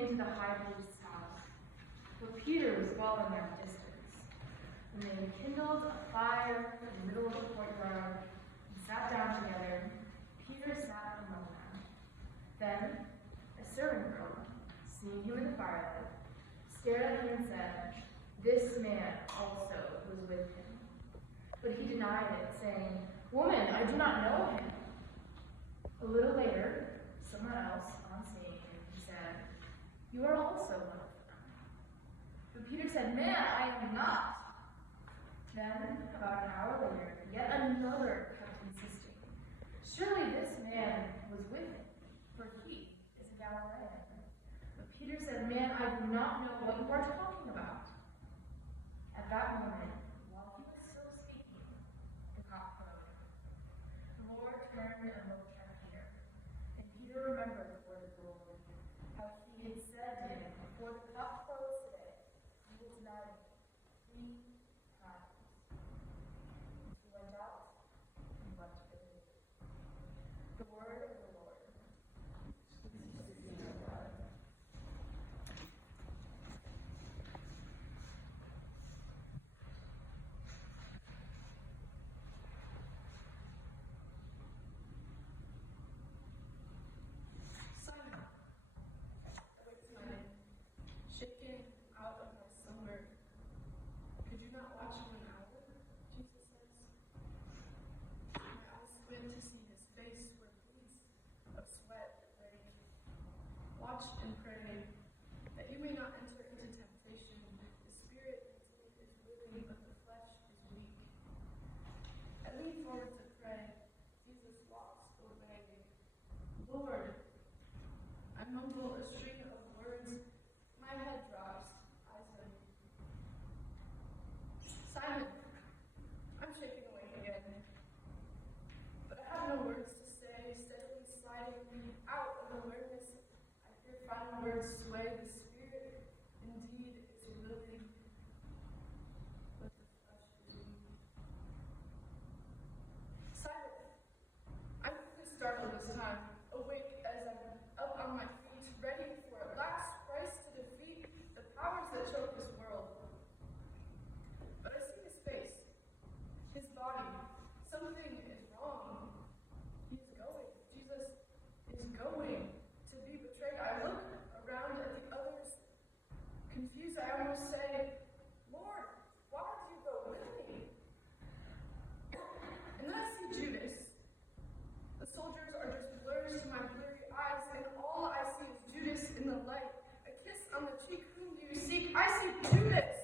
into the high priest's house, but Peter was following at a distance. And they kindled a fire in the middle of the courtyard and sat down together. Peter sat among them. Then a servant girl, seeing him in the firelight, stared at him and said, "This man also was with him." But he denied it, saying, "Woman, I do not know him." A little later, someone else, on seeing him, said, "You are also one of them." But Peter said, "Man, I am not." Then, about an hour later, yet another kept insisting, "Surely this man was with him, for he is a Galilean." But Peter said, "Man, I do not know what you are talking about." At that moment, while he was still speaking, the cock crowed. The Lord turned and looked at Peter, and Peter remembered the word of the Lord, how he had said to him, "Before the cock crows today, you will deny me 3 times." He went out and wept bitterly. The word of the Lord. Shaken out of my slumber. Could you not watch for an hour? Jesus says. My eyes squint to see his face where beads of sweat rain. Watch and pray that you may not enter into temptation. The spirit indeed is willing, but the flesh is weak. I lean forward to pray. Jesus walks away. Lord, I mumble a string of words. My head drops, eyes heavy. Simon, I'm shaken awake again. But I have no words to say, steadily sliding out of awareness. I hear final words sway. The spirit indeed is willing, but the flesh is weak. Simon, I'm startled this time, awake as I'm up on my feet, ready for at last Christ to defeat the powers that choke this world. But I see his face, his body. Something is wrong. He's going. Jesus is going to be betrayed. I look around at the others, confused. I almost say, "Lord, why did you go with me?" And then I see Judas. The soldiers are just blurs to my blurry eyes, and all I see is Judas in the light. A kiss on the cheek, whom do you seek? I see Judas.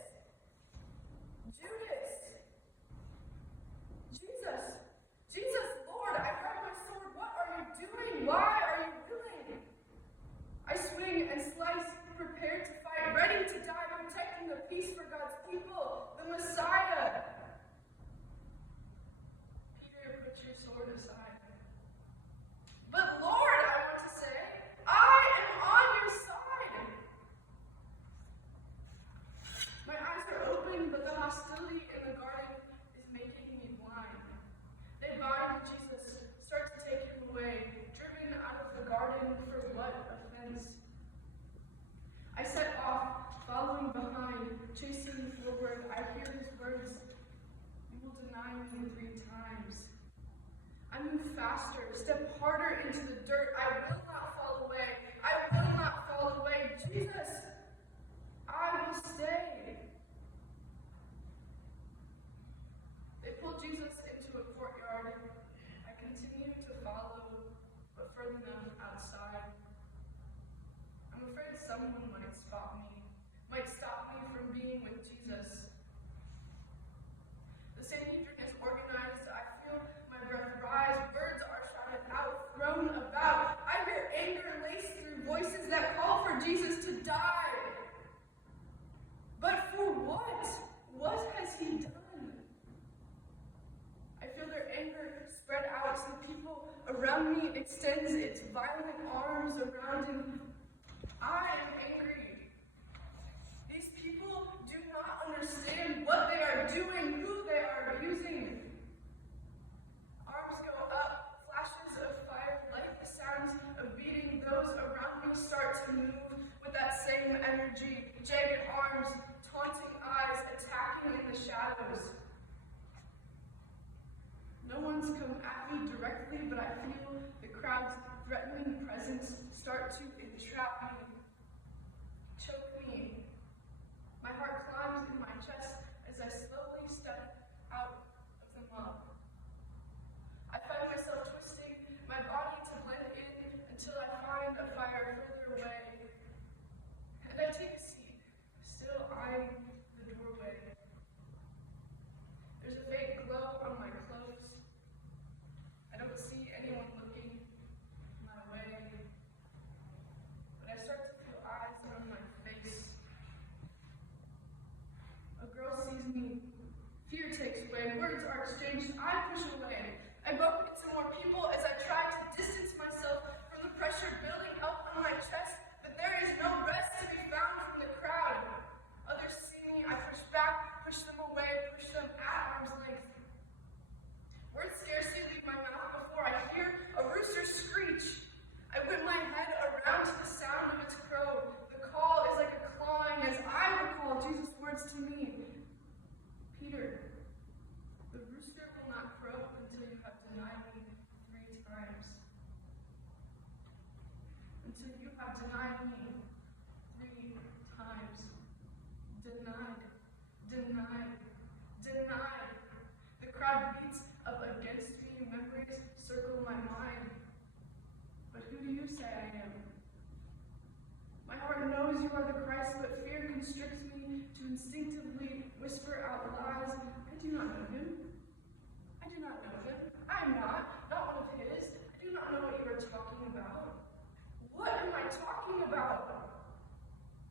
Judas. Jesus. Jesus, Lord, I grab my sword. What are you doing? Why are you willing? I swing and slice, prepared to fight, ready to die, protecting the peace for God's people, the Messiah. Peter, put your sword aside. But Lord, I want to say, I am on your side. My eyes are open, but the hostility in the garden is making me blind. They bind Jesus, start to take him away, driven out of the garden for what offense? I set off, following behind, chasing forward. I hear his words, "You will deny me 3 times." I move faster, step harder into the dirt. I will not fall away. I will not fall away. Jesus, I will stay. They pull Jesus into a courtyard. I continue to follow, but further enough outside. I'm afraid someone might spot me, might stop me from being with Jesus. The Sanhedrin is organized. I feel my breath rise. Words are shouted out, thrown about. I hear anger laced through voices that call for Jesus to die. But for what? What has he done? I feel their anger spread out as the people around me extends its violent arms around him. I am angry. These people do not understand what they are doing, who they are abusing. Arms go up, flashes of fire light the sounds of beating. Those around me start to move. With that same energy, jagged arms, taunting eyes, attacking in the shadows. No one's come at me directly, but I feel the crowd's threatening presence start to entrap me, choke me. My heart climbs in my chest as I slowly step out of the mob. I find myself twisting my body to blend in until I find a fire further away. And I take a seat, still eyeing the doorway. There's a faint glow on my clothes. I don't see anyone looking my way, but I start to feel eyes on my face. A girl sees me. Fear takes way. Words are exchanged. I push away. I bump into more people as I try to distance myself from the pressure building up on my chest, but there is no rest to be found from the crowd. Others see me. I push back, push them away, push them at arm's length. Words scarcely leave my mouth before I hear a rooster screech. I whip my head around to the sound of its crow. The call is like a clawing as I recall Jesus' words to me. Peter, the rooster will not crow until you have denied me 3 times. Until you have denied me 3 times. Denied, denied, denied. The crowd beats up against me. Memories circle my mind. But who do you say I am? My heart knows you are the Christ, but fear constricts me to instinctively whisper out lies. I do not know him. I do not know him. I am not one of his. I do not know what you are talking about. What am I talking about?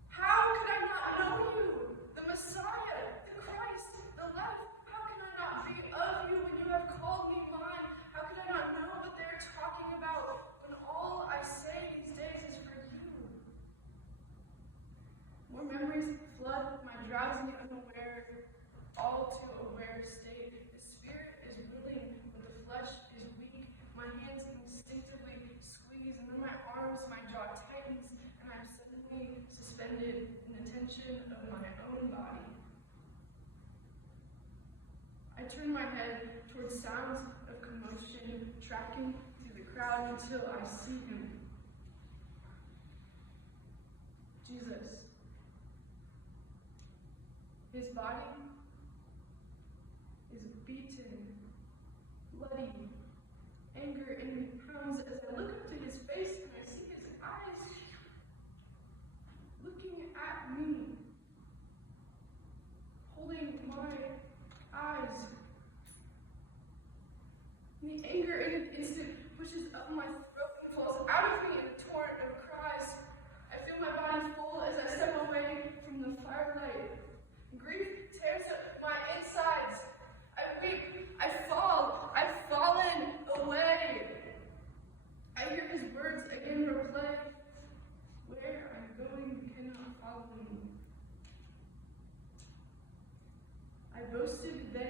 How could I not know you? The Messiah, the Christ, the life. How can I not be of you when you have called me mine? How could I not know what they are talking about when all I say these days is for you? More memories flood my drowsy, unaware, all too aware state. The spirit is willing, but the flesh is weak. My hands instinctively squeeze, and then my arms, my jaw tightens, and I'm suddenly suspended in the tension of my own body. I turn my head towards sounds of commotion, tracking through the crowd until I see him. Jesus. His body is beaten, bloody. Anger in me pounds as I look up to his face and I see his eyes looking at me, holding my eyes. And the anger in an instant pushes up my throat and falls out of me in a torrent of cries. I feel my body full as I step away from the firelight. Grief tears up my insides. I weep. I fall. I've fallen away. I hear his words again replay. Where I'm going, you cannot follow me. I boasted then.